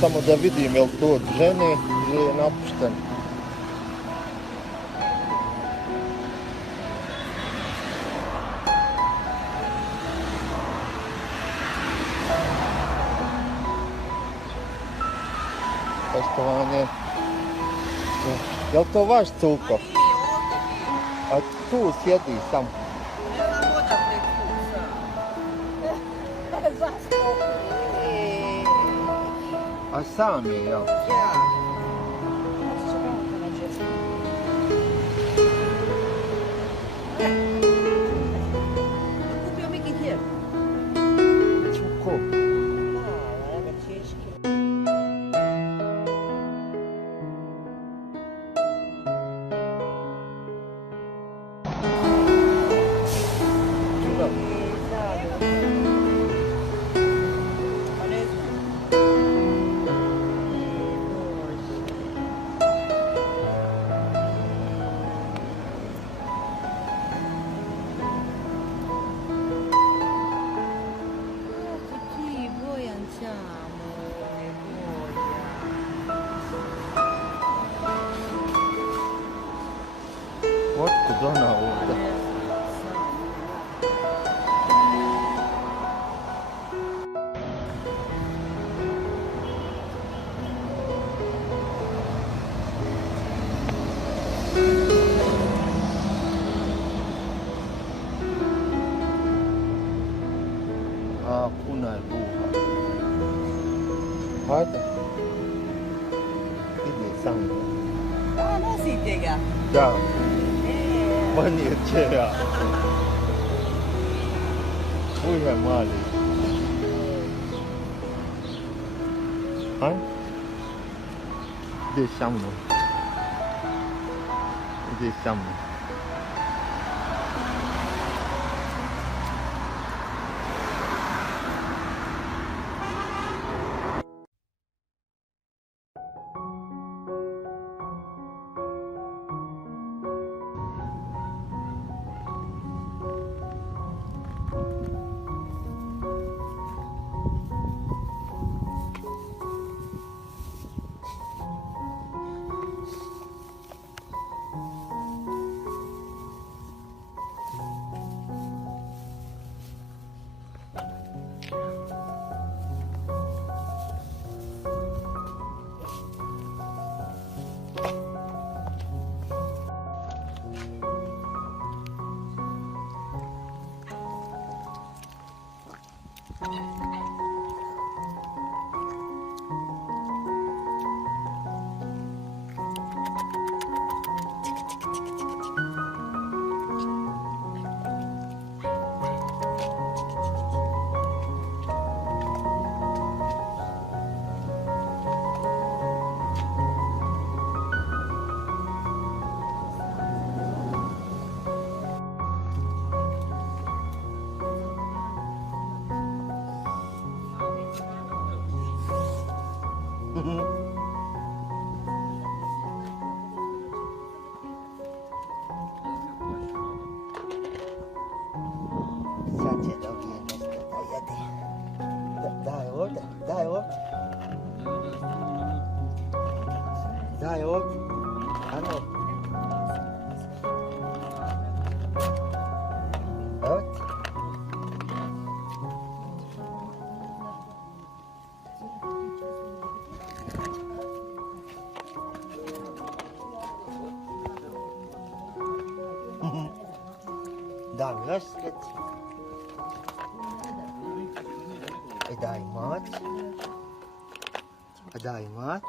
Samo da vidim je li to od žene ili je napušten. Poštovanje. Je li to vaš Culko? A tu sjedi sam. A sam je, jel? Kupio Miki hljeb. Čuko. Evo češki. Otkud ona ovdje? A, puna je buha. Hajde. Ide sa mnom. A, nosite ga. Da. Ponijet će ja. Uje mali. Hajde. Ide sa mnom. Ide sa mnom. Sad će dobije nešto da jede. Daj ovdje, daj ovdje. Daj ovdje. Ano. Ovdje. Daj rasket. Daj mat. Daj mat.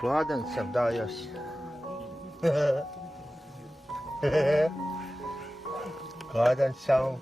Gladan sam, daj još. Gladan sam.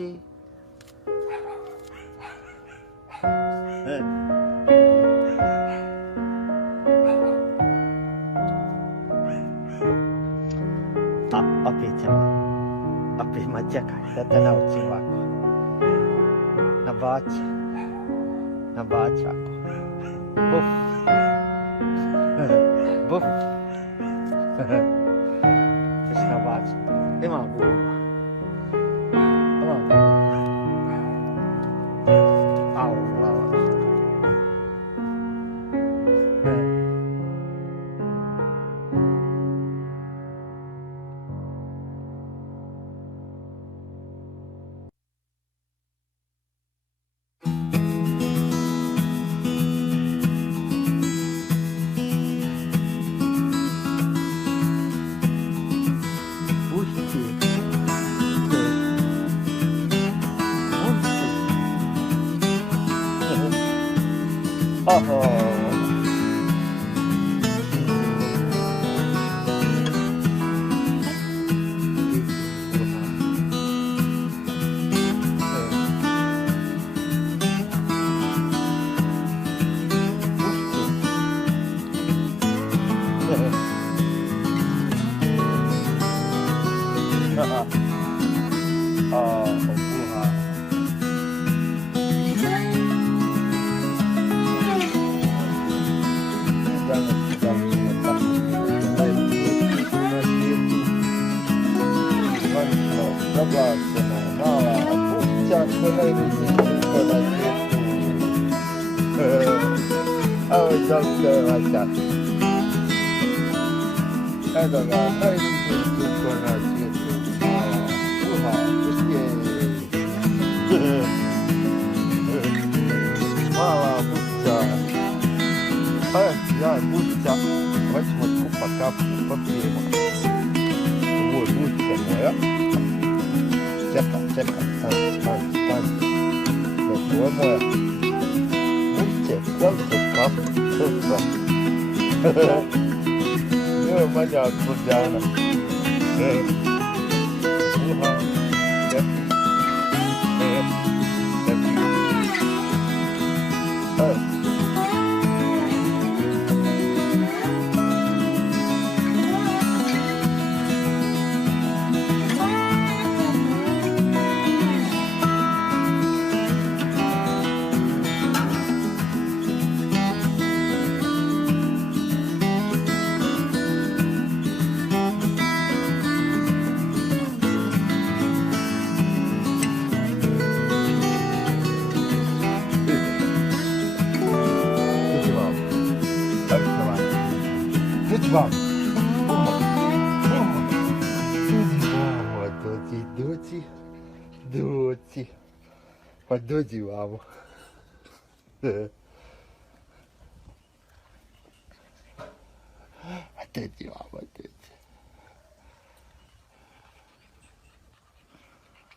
doci. Opet ma čekaj, da te naučim ovako. Nabaci ovako. Buf. Buf. Ćeš nabaci. Ima buba. Au, au. Oh. Evo ga, najljepši suko na svijetu. Mala buća. Ja je buća. Hoćemo skupa kapu, popijemo. Ovo je buća moja. Čekaj, stani. Ovo je moja. Buće, koliko kapu, sutra. Ovo je manja od Burdjana. Вам. Доці. Пододі, мамо. А тоді, мамо, тоді.